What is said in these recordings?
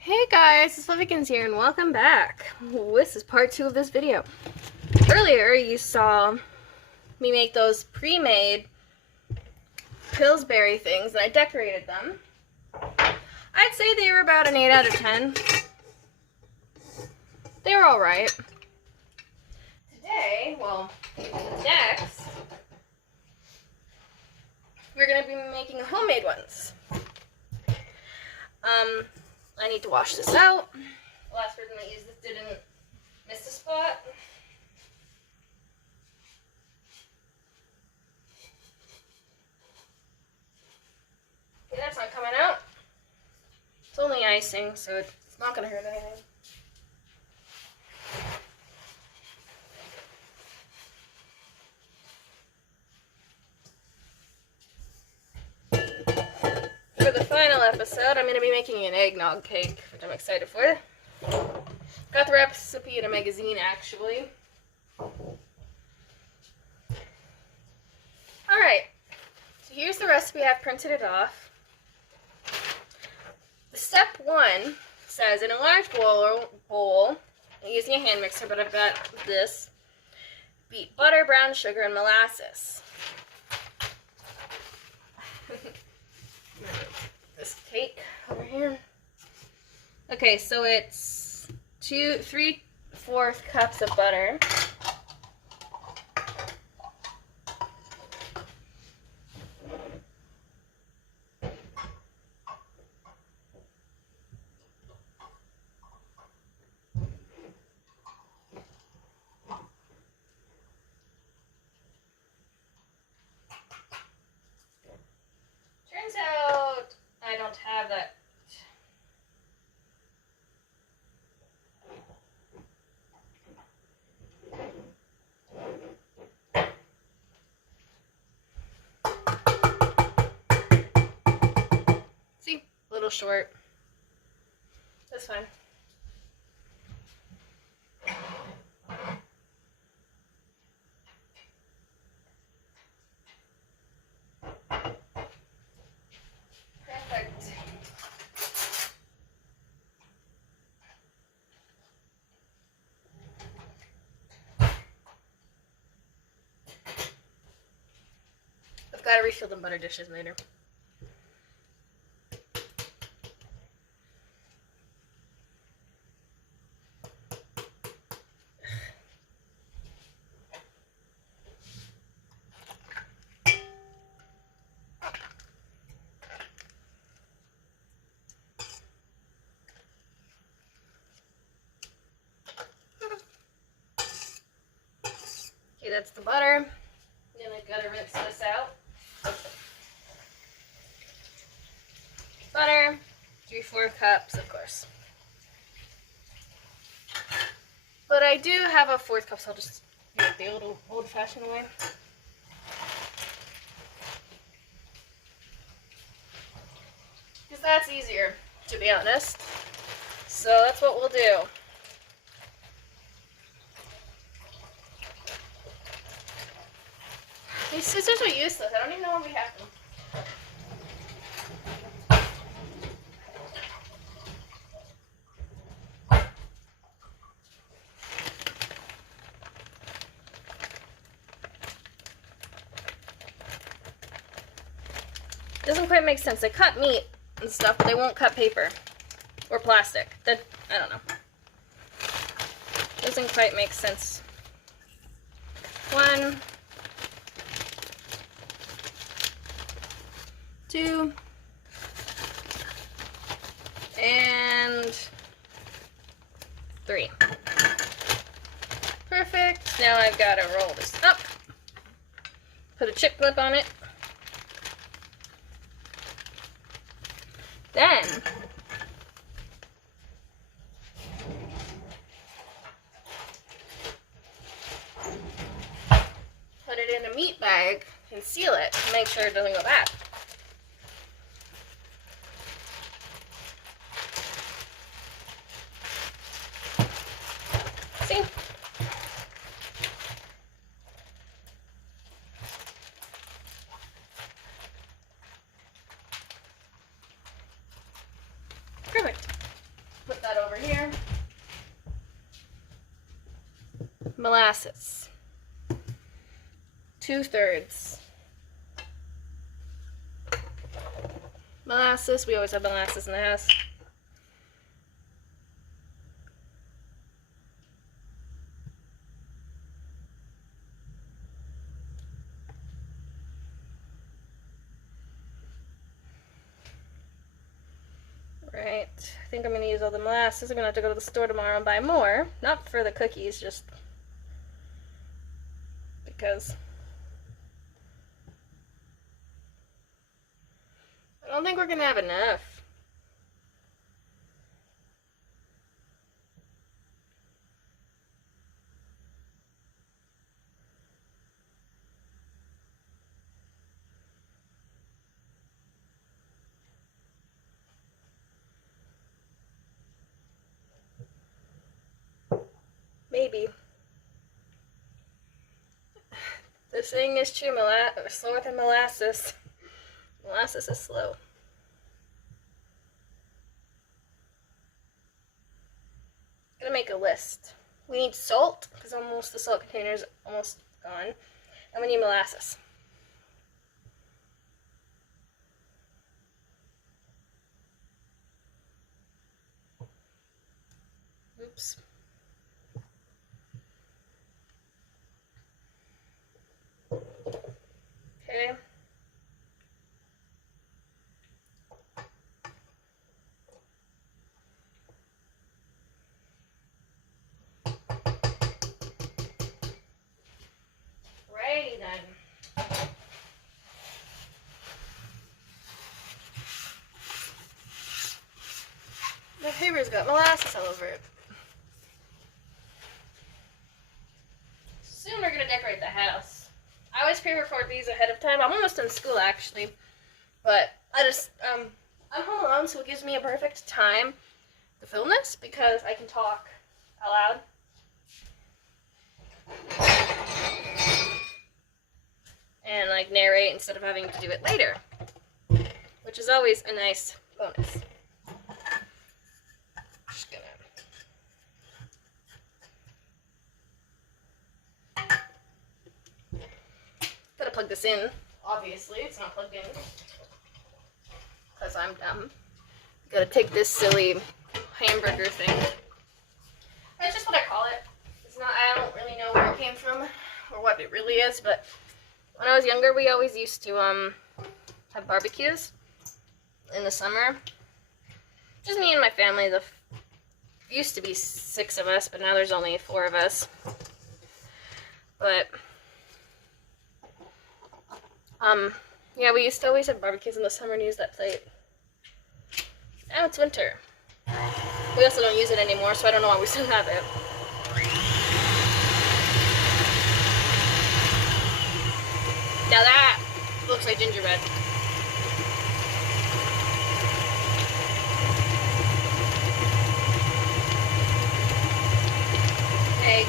Hey guys, it's Fluffykins here and welcome back. This is part 2 of this video. Earlier you saw me make those pre-made Pillsbury things and I decorated them. I'd say they were about an 8 out of 10. They were alright. Today, next, we're going to be making homemade ones. I need to wash this out. The last person that used this didn't miss a spot. Okay, that's not coming out. It's only icing, so it's not going to hurt anything. For the final episode, I'm going to be making an eggnog cake, which I'm excited for. Got the recipe in a magazine, actually. Alright, so here's the recipe. I've printed it off. Step 1 says, in a large bowl, I'm using a hand mixer, but I've got this, beat butter, brown sugar, and molasses. This cake over here. Okay, so it's 3/4 cups of butter. Turns out I don't have that. See? A little short. That's fine. Perfect. I've got to refill the butter dishes later. Okay, that's the butter. Then I've got to rinse this out. Butter, 3/4 cups, of course. But I do have a 1/4 cup, so I'll just do it the old-fashioned way. Because that's easier, to be honest. So that's what we'll do. These scissors are useless. I don't even know why we have them. Doesn't quite make sense. They cut meat and stuff, but they won't cut paper or plastic. That, I don't know. Doesn't quite make sense. 1, 2, and 3. Perfect. Now I've got to roll this up. Put a chip clip on it. Then put it in a meat bag and seal it to make sure it doesn't go bad. See? Perfect. over here. Molasses. 2/3. Molasses. We always have molasses in the house. Right, I think I'm going to use all the molasses. I'm going to have to go to the store tomorrow and buy more. Not for the cookies, just because I don't think we're going to have enough. Maybe. The saying is true, slower than molasses. Molasses is slow. Gonna make a list. We need salt, because almost the salt container is almost gone. And we need molasses. Oops. Okay. Righty then. My paper's got molasses all over it. Soon we're gonna decorate the house. I always pre-record these ahead of time. I'm almost done school actually, but I'm home alone, so it gives me a perfect time to film this because I can talk out loud and like narrate instead of having to do it later, which is always a nice bonus. Just gonna gotta plug this in. Obviously, it's not plugged in because I'm dumb. Gotta take this silly hamburger thing. That's just what I call it. It's not. I don't really know where it came from or what it really is, but when I was younger, we always used to have barbecues in the summer. Just me and my family. Used to be 6 of us, but now there's only 4 of us. But yeah, we used to always have barbecues in the summer and use that plate. Now it's winter. We also don't use it anymore, so I don't know why we still have it. Now that looks like gingerbread. Egg.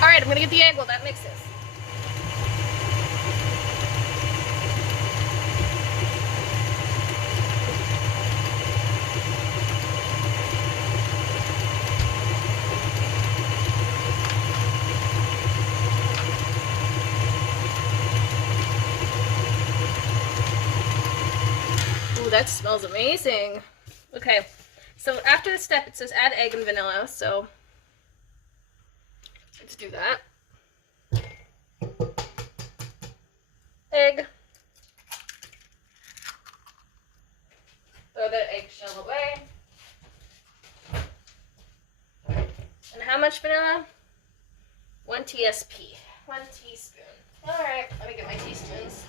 Alright, I'm gonna get the egg while that mixes. Ooh, that smells amazing. Okay, so after the step it says add egg and vanilla, so let's do that. Egg. Throw that eggshell away. And how much vanilla? 1 TSP. 1 teaspoon. Alright, let me get my teaspoons.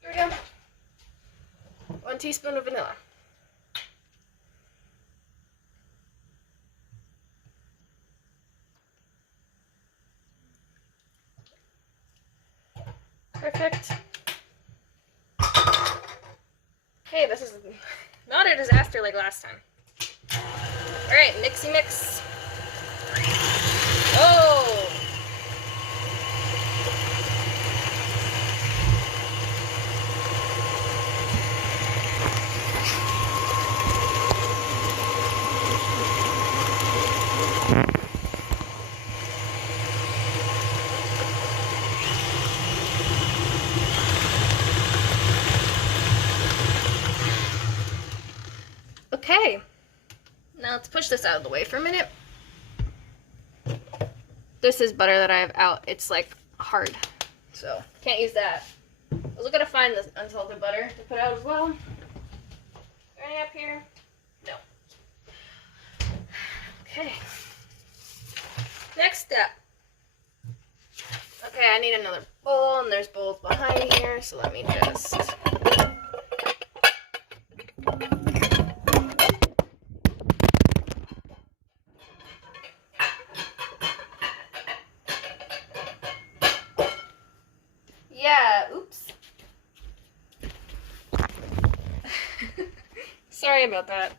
Here we go. 1 teaspoon of vanilla. Perfect. Okay, this is not a disaster like last time. Alright, mixy mix. Oh! Now let's push this out of the way for a minute. This is butter that I have out. It's like hard, so can't use that. I was gonna find this unsalted butter to put out as well. Is there any up here? No. Okay. Next step. Okay, I need another bowl, and there's bowls behind here, so let me just... Yeah, oops. Sorry about that.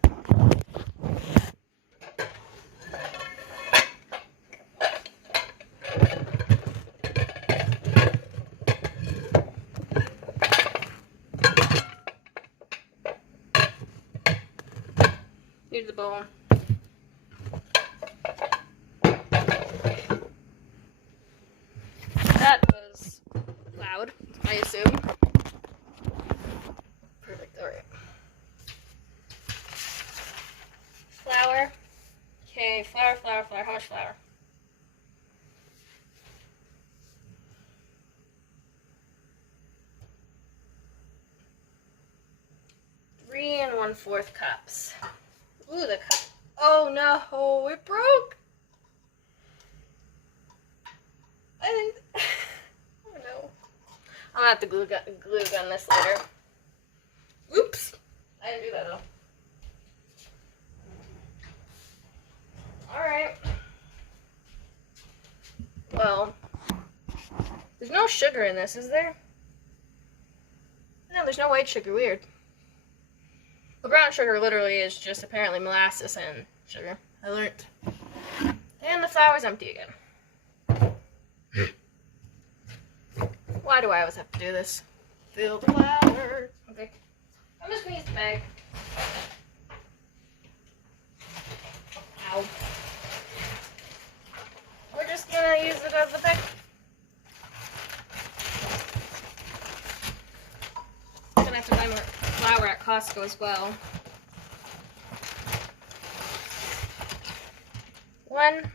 Here's the bowl. That was loud, I assume. Perfect, alright. Flour. Okay, flour, flour, flour. How much flour? 3 1/4 cups. Ooh, the cup. Oh no, it broke. I think. Oh no. I'm gonna have to glue gun this later. Oops. I didn't do that though. Alright. Well, there's no sugar in this, is there? No, there's no white sugar. Weird. The brown sugar literally is just apparently molasses and sugar. I learned. And the flour's empty again. Why do I always have to do this? Fill the flour. Okay. I'm just gonna use the bag. Ow. We're just gonna use it as a bag. I'm gonna have to buy more flour at Costco as well. 1.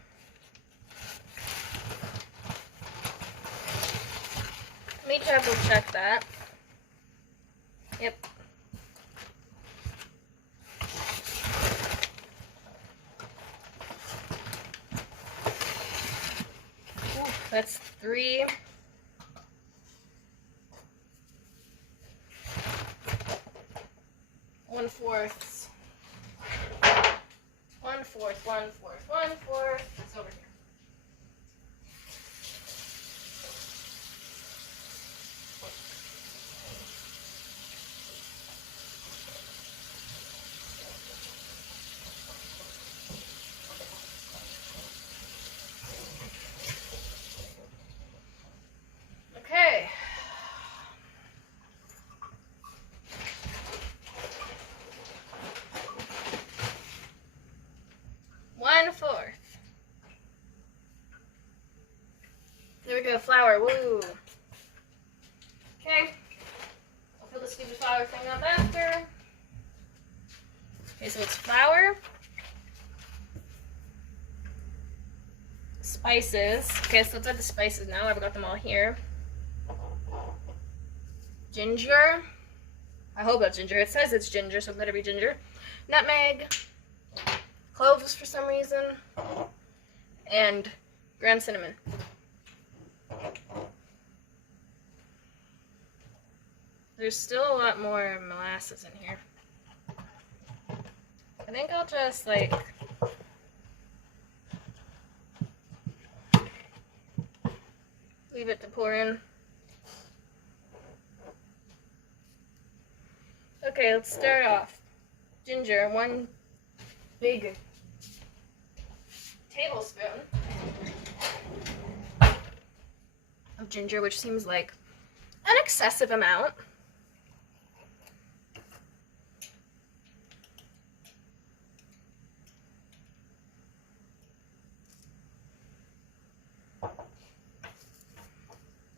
Let me double check that. Yep. Ooh, that's 3. 1/4. 1/4. 1/4. 1/4. It's over here. Okay. There we go, flour. Woo. Okay. I'll fill the stupid flour thing up after. Okay, so it's flour, spices. Okay, so let's add the spices now. I've got them all here. Ginger. I hope that's ginger. It says it's ginger, so it better be ginger. Nutmeg. Cloves for some reason. And ground cinnamon. There's still a lot more molasses in here. I think I'll just like leave it to pour in. Okay, let's start off. Ginger, 1 big tablespoon of ginger, which seems like an excessive amount.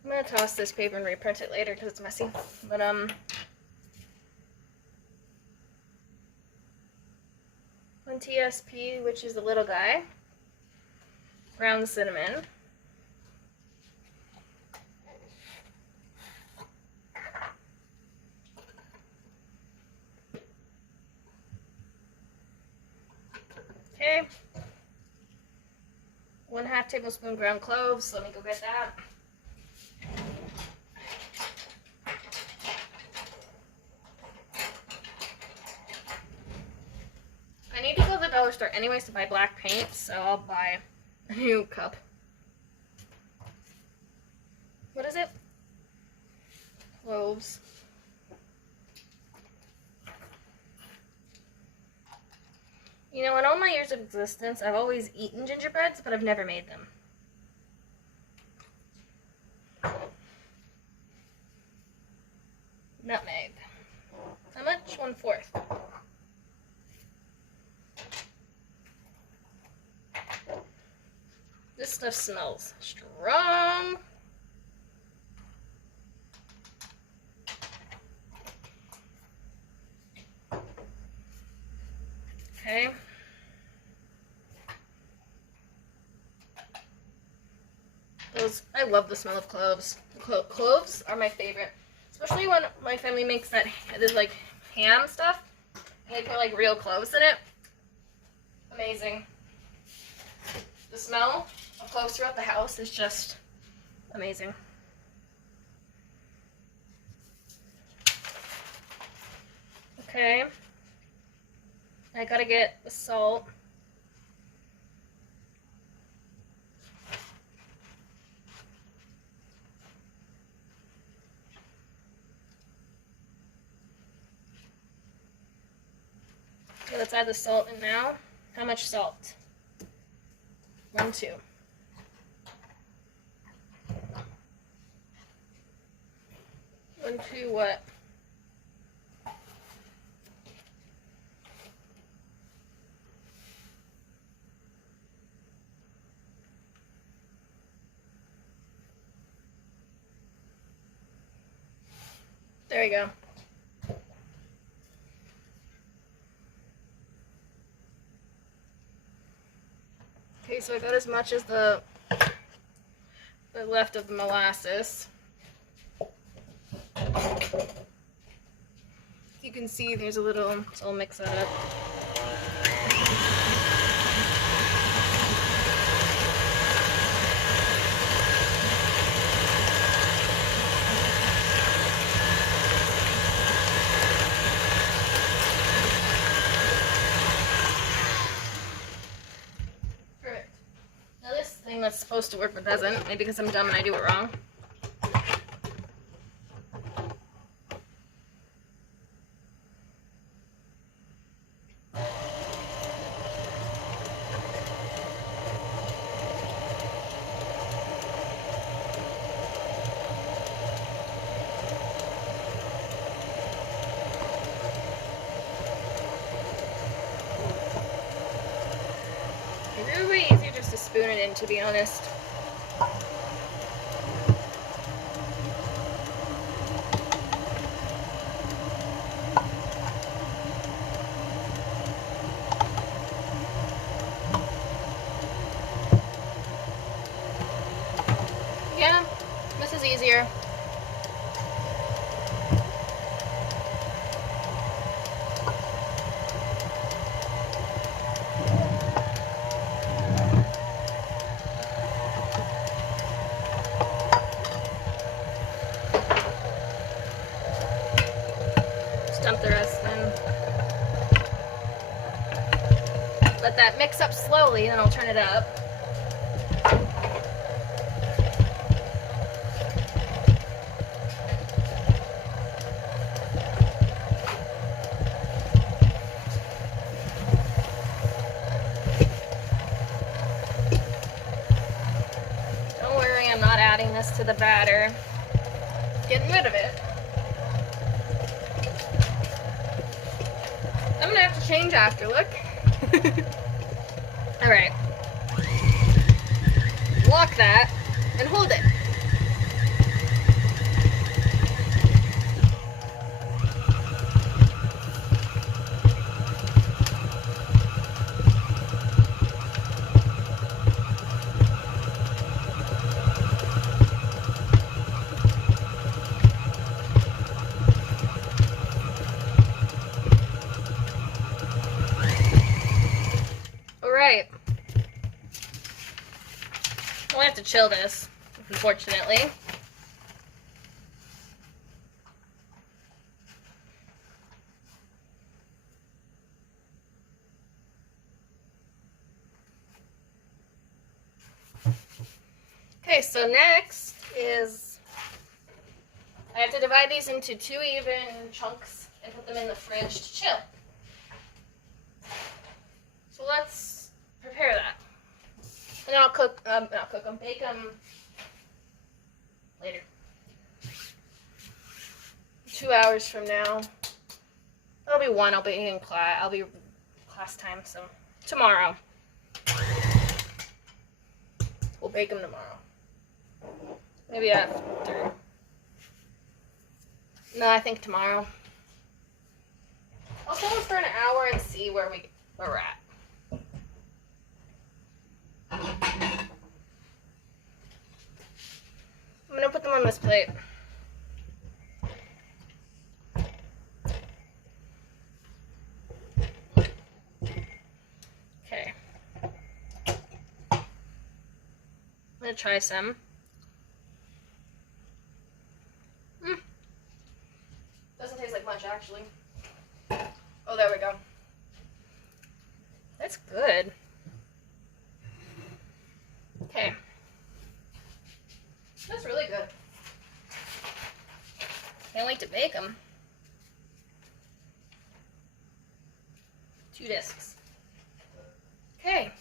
I'm gonna toss this paper and reprint it later because it's messy. But TSP, which is the little guy. Ground cinnamon. Okay. 1/2 tablespoon ground cloves. Let me go get that. I need to go to the dollar store anyways to buy black paint, so I'll buy a new cup. What is it? Cloves. You know, in all my years of existence, I've always eaten gingerbreads, but I've never made them. Nutmeg. How much? 1/4. This stuff smells strong. Okay. I love the smell of cloves. Cloves are my favorite, especially when my family makes that this like ham stuff and they put like real cloves in it. Amazing. The smell of cloves throughout the house is just amazing. Okay. I gotta get the salt. Okay, let's add the salt in now. How much salt? 1, 2. One, two, what? There you go. Okay, so I got as much as the left of the molasses. You can see there's a little, so I'll mix that up. That's supposed to work but doesn't. Maybe because I'm dumb and I do it wrong. It would be easier just to spoon it in, to be honest. Yeah, this is easier. Dump the rest in. Let that mix up slowly, then I'll turn it up. Don't worry, I'm not adding this to the batter. Getting rid of it. I'm gonna have to change after, look. Alright. Lock that and hold it. to chill this, unfortunately. Okay, so next is I have to divide these into 2 even chunks and put them in the fridge to chill. So let's prepare that. And then I'll bake them later. 2 hours from now. That'll be 1, I'll be in class. I'll be class time, so tomorrow. We'll bake them tomorrow. Maybe after. No, I think tomorrow. I'll film for an hour and see where we're at. I'm gonna put them on this plate. Okay. I'm gonna try some. Doesn't taste like much, actually. Oh, there we go. That's good. Okay. That's really good. Can't wait to bake them. 2 discs. Okay.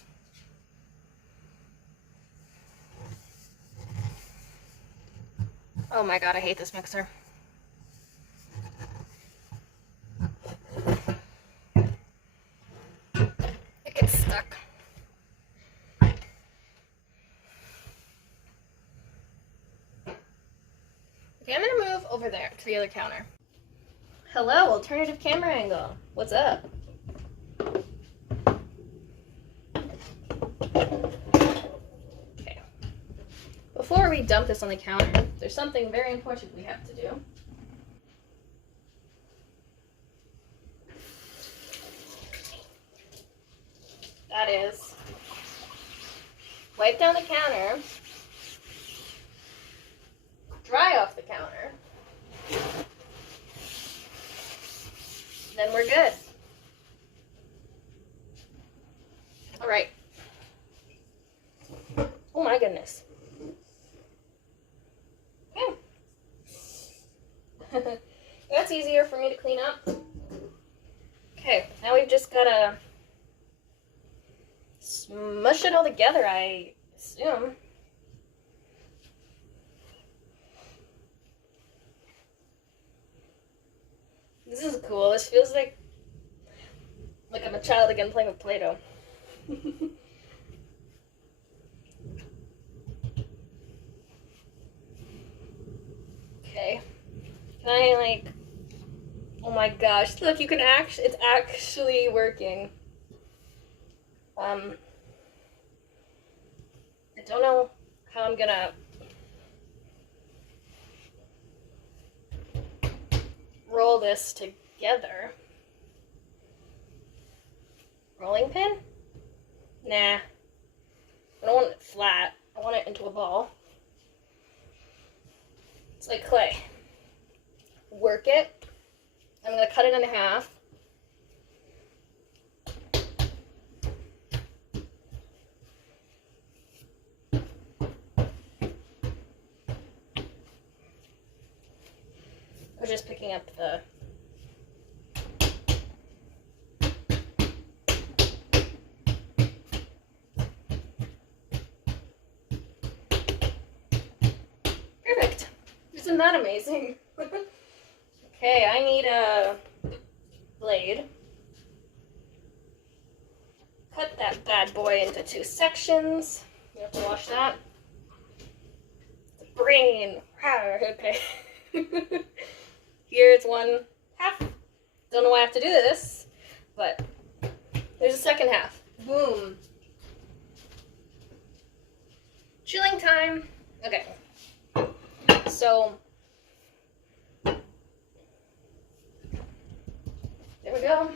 Oh my god, I hate this mixer. It gets stuck. Okay, I'm gonna move over there to the other counter. Hello, alternative camera angle. What's up? Okay. Before we dump this on the counter, there's something very important we have to do. That is, wipe down the counter, dry off the counter, then we're good. All right. Oh my goodness. Okay. That's easier for me to clean up. Okay, now we've just gotta smush it all together, I assume. This is cool. This feels like I'm a child again playing with Play-Doh. Okay. Can I oh my gosh, look, you can it's actually working. I don't know how I'm gonna roll this together. Rolling pin? Nah. I don't want it flat. I want it into a ball. It's like clay. Work it. I'm gonna cut it in half. I was just picking up the perfect. Isn't that amazing? Okay, I need a blade. Cut that bad boy into 2 sections. You have to wash that. The brain. Okay. Here's 1/2. Don't know why I have to do this, but there's a second half. Boom. Chilling time. Okay. So there we go.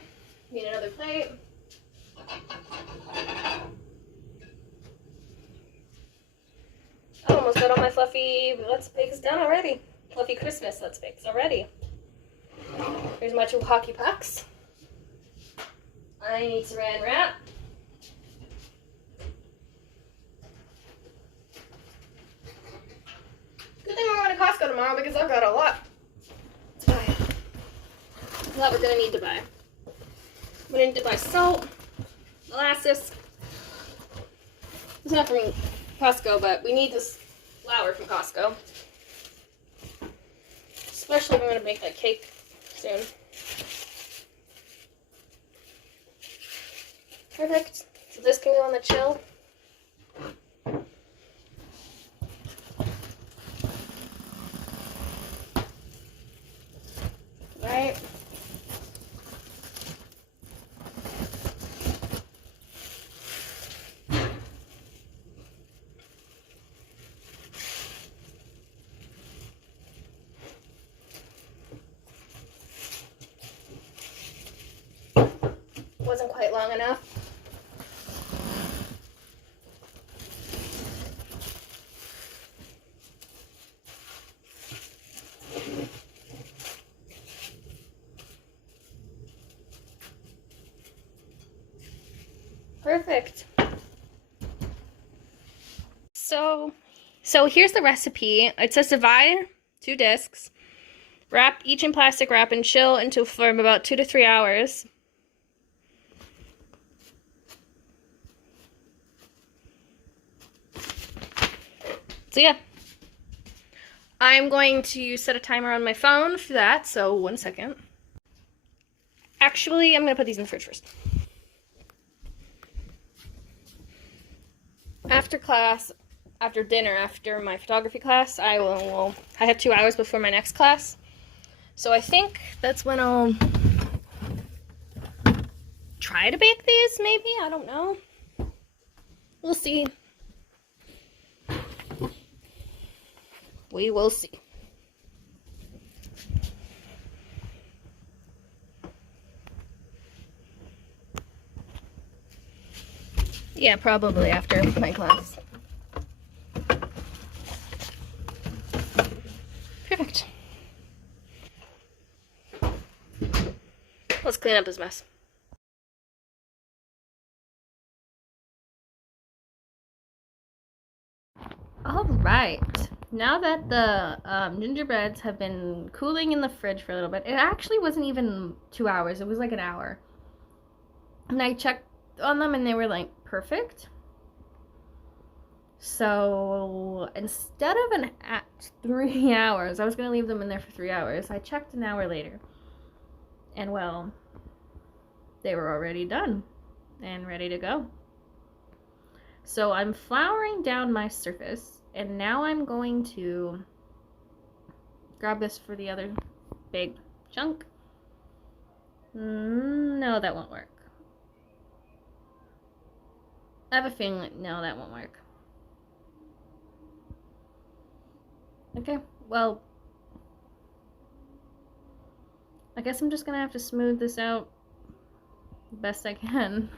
Need another plate. almost got all my fluffy Let's Bakes done already. Fluffy Christmas Let's Bakes already. Here's my 2 hockey pucks. I need saran wrap. Good thing we're going to Costco tomorrow because I've got a lot to buy. A lot we're going to need to buy. We're going to need to buy salt, molasses. It's not from Costco, but we need this flour from Costco. Especially if I'm going to make that cake soon. Perfect. So this can go in the chill. Right. Wasn't quite long enough. Perfect. So here's the recipe. It says divide 2 discs, wrap each in plastic wrap and chill until for about 2 to 3 hours. So yeah, I'm going to set a timer on my phone for that, so 1 second. Actually, I'm going to put these in the fridge first. After class, after dinner, after my photography class, I have 2 hours before my next class. So I think that's when I'll try to bake these, maybe? I don't know. We'll see. We will see. Yeah, probably after my class. Perfect. Let's clean up this mess. All right. Now that the gingerbreads have been cooling in the fridge for a little bit, it actually wasn't even 2 hours. It was like an hour. And I checked on them and they were like perfect. So instead of at 3 hours, I was going to leave them in there for 3 hours. I checked an hour later. And well, they were already done and ready to go. So I'm flouring down my surface. And now I'm going to grab this for the other big chunk. No, that won't work. I have a feeling like, no, that won't work. Okay, well, I guess I'm just gonna have to smooth this out the best I can.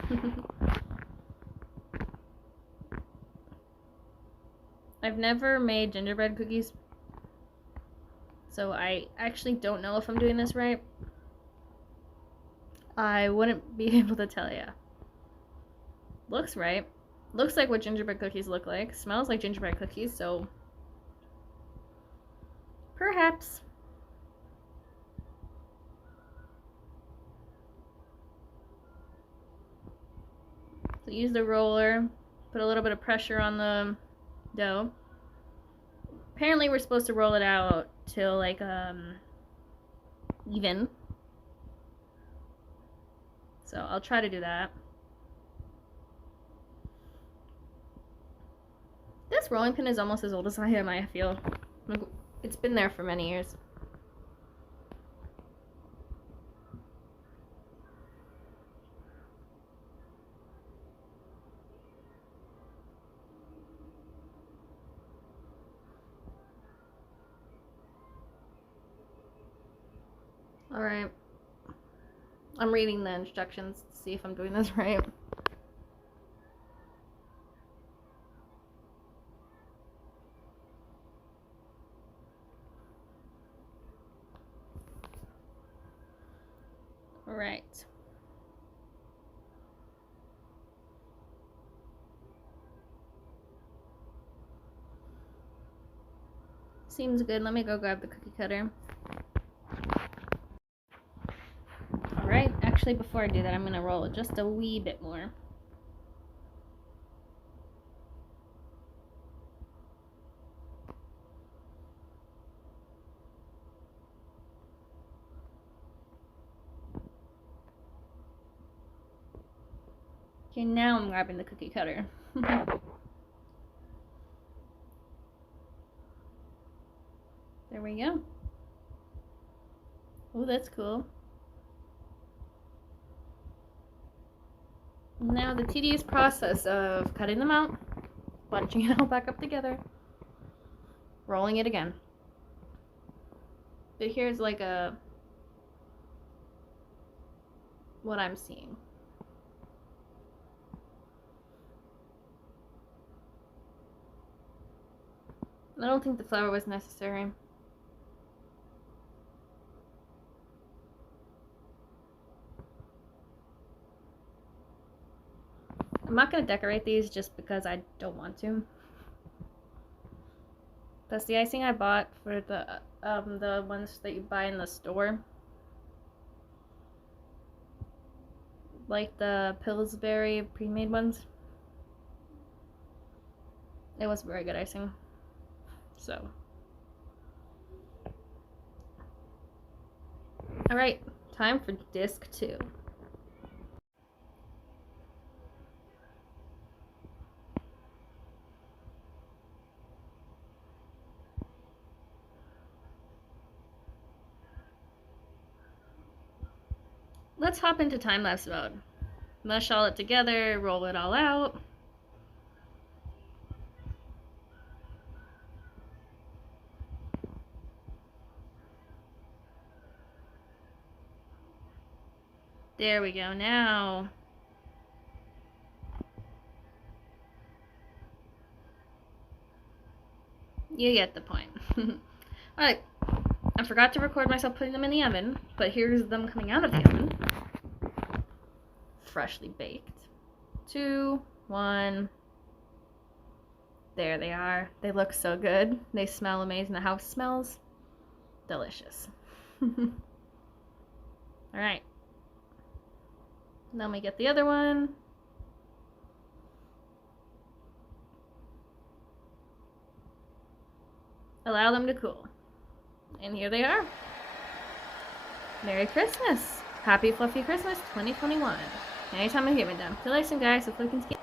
I've never made gingerbread cookies, so I actually don't know if I'm doing this right. I wouldn't be able to tell ya. Looks right. Looks like what gingerbread cookies look like. Smells like gingerbread cookies, so perhaps. So use the roller, put a little bit of pressure on the dough. Apparently we're supposed to roll it out till like even. So I'll try to do that. This rolling pin is almost as old as I am, I feel. It's been there for many years. Alright. I'm reading the instructions to see if I'm doing this right. Alright. Seems good. Let me go grab the cookie cutter. Alright, actually before I do that, I'm going to roll just a wee bit more. Okay, now I'm grabbing the cookie cutter. There we go. Oh, that's cool. Now the tedious process of cutting them out, bunching it all back up together, rolling it again. But here's like what I'm seeing. I don't think the flour was necessary. I'm not going to decorate these just because I don't want to. That's the icing I bought for the ones that you buy in the store. Like the Pillsbury pre-made ones. It was very good icing. So. Alright, time for disc 2. Let's hop into time-lapse mode. Mush all it together, roll it all out. There we go. Now, you get the point. Alright, I forgot to record myself putting them in the oven, but here's them coming out of the oven. Freshly baked. 2, 1. There they are. They look so good. They smell amazing. The house smells delicious. Alright. Then we get the other one. Allow them to cool. And here they are. Merry Christmas. Happy Fluffy Christmas 2021. Anytime I get me done. Feel like some guys with looking skin.